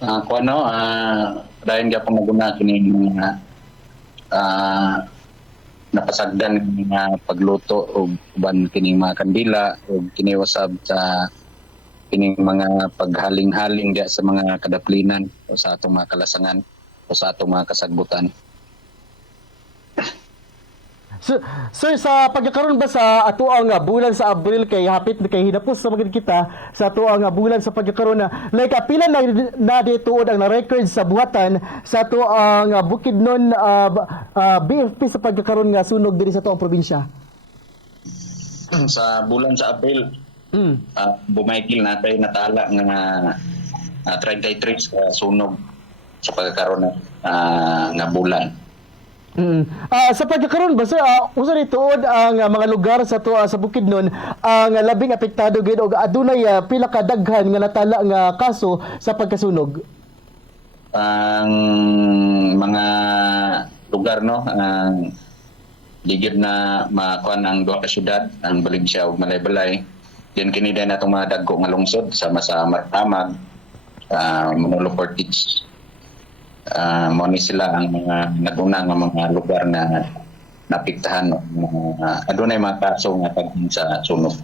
Kung ano, dahil nga pong naguna kini mga napasagdan ng mga pagluto o uban kining mga kandila o kiniwasab sa kining mga paghaling-haling diya sa mga kadaplinan o sa atong mga kalasangan o sa atong mga kasagbutan. So, sir, sa pagkakaroon ba sa ato ang bulan sa Abril kay hapit kay hinapos sa magid kita sa ato ang bulan sa pagkakaroon na like pila na dituod ang na-record sa buhatan sa ato ang Bukidnon BFP sa pagkakaroon nga sunog diri sa ato ang probinsya. Sa bulan sa Abril, Mm. bumaykil natay natala nga 33 sa sunog sa pagkakaroon nga bulan. Sa pagkakaroon ba sir, usa ni tuod ang mga lugar sa to sa Bukidnon ang labing apektado gid og adunay pila ka daghan nga natala nga kaso sa pagkasunog. Ang mga lugar no ang ligid na makuan ang duha ka syudad, ang Valencia ug Malaybalay. Yan kini din natong mga dagko nga lungsod sama sa Martamag, Manolo Portage. Mo ni sila ang mga naguna nga mga lugar na napiktahan no. Adunay mga kaso nga pagdating sa sunog.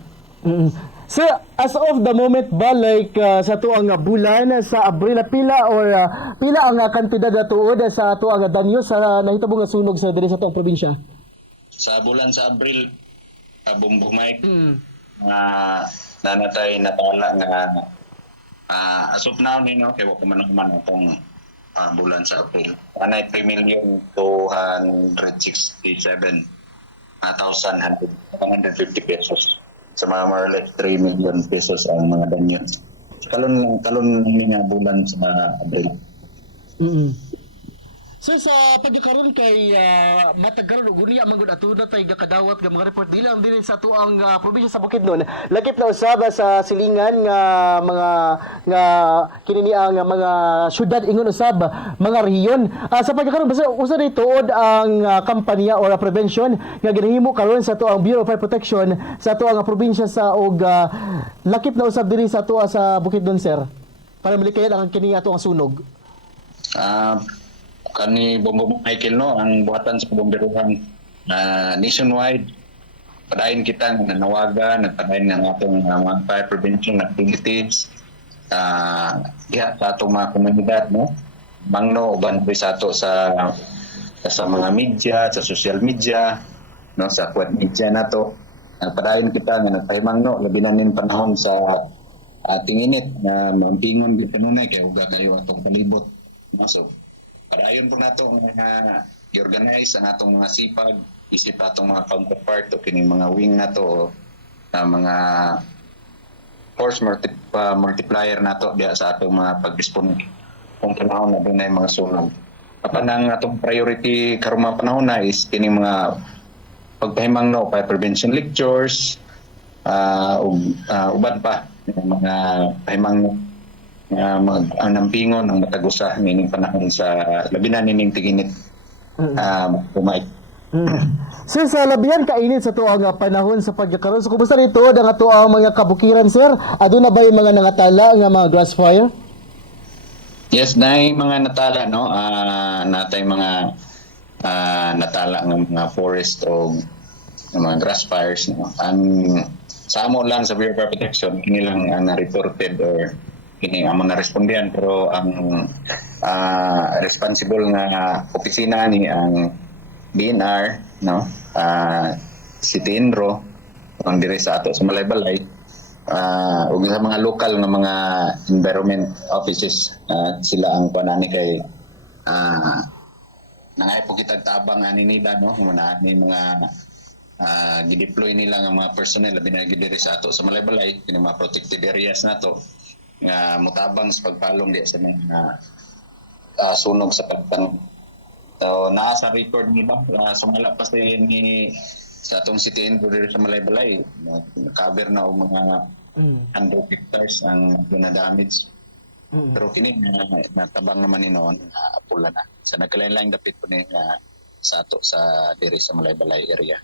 Mm. Sir, as of the moment ba like sa tuang bulan sa Abril pila or pila ang kantidad na tuod sa tuang danyo sa nahitabo nga sunog sa diri sa tuang probinsya? Sa bulan sa Abril, bumbumay Mm. nanatay natala nga as of now ni no kay wa ko man akong bulan sa April. Anay 3,267,150 pesos. Sa mga more or less 3 million pesos ang mga danyo. Kalon nga bulan sa April. Mm. So sa pagkakaroon kay matagaron ug unya man gud ato na tay gakadawat nga mga report dili lang dinhi sa tuang probinsya sa Bukidnon lakip na usab sa silingan nga mga nga kini ang mga syudad ingon usab mga rehiyon. Sa pagkakaroon basta usa ni tuod ang kampanya or prevention nga ginahimo karon sa tuang Bureau of Fire Protection sa tuang probinsya sa og lakip na usab dinhi sa tuwa sa Bukidnon sir para malikayan ang kini ato ang sunog. Kani Bombo Michael no ang buhatan sa bomberuhan nationwide padayon kita nga nawagan nagpadayon ng atong mga fire prevention activities diha sa atong mga komunidad no mangno uban sa ato sa mga media sa social media no sa quad media nato padayon kita nga nagpahimang no labi na nin panahon sa ating init na mampingon gid kanunay kay uga kayo atong palibot no so padayon po nato nga i-organize ang atong mga sipag, isip atong mga counterpart o kining mga wing nato o mga force multiplier nato diya sa atong mga pag-respond kung panahon na dunay mga sunog. Apan ang atong priority karong mga panahon na is kining mga pagpahimang no fire prevention lectures uban pa mga pahimang nampingon ang matagusa nining panahon sa labi na nining tiginit umay. Sir, sa labihan kainit sa tuang panahon sa pagkakaroon. So, kumusta nito ang ato ang mga kabukiran, sir? Aduna ba yung mga nangatala nga mga grass fire? Yes, naay mga natala no. Natay mga natala ng mga forest o mga grass fires no. Ang sa amo lang sa Bureau of Fire Protection kini lang ang na-reported or kini amo na respondihan pero ang responsible nga opisina ni ang BNR no City Inro ang dire sa ato sa Malaybalay ug sa mga local nga mga environment offices sila ang panani kay nangay po kitag tabang ani nila no ni mga gideploy nila nga mga personnel labi na dire sa ato sa Malaybalay kini mga protected areas nato nga mutabang sa pagpalong di sa mga sunog sa pagtan. So nasa record ni ba sumala pa ni sa atong sitiin ko dito sa Malaybalay cover na og mga 100 hectares ang na-damage. Pero kini natabang naman ni noon pula na. Sa nagkalain-laing dapit po ni sa ato sa diri sa Malaybalay area.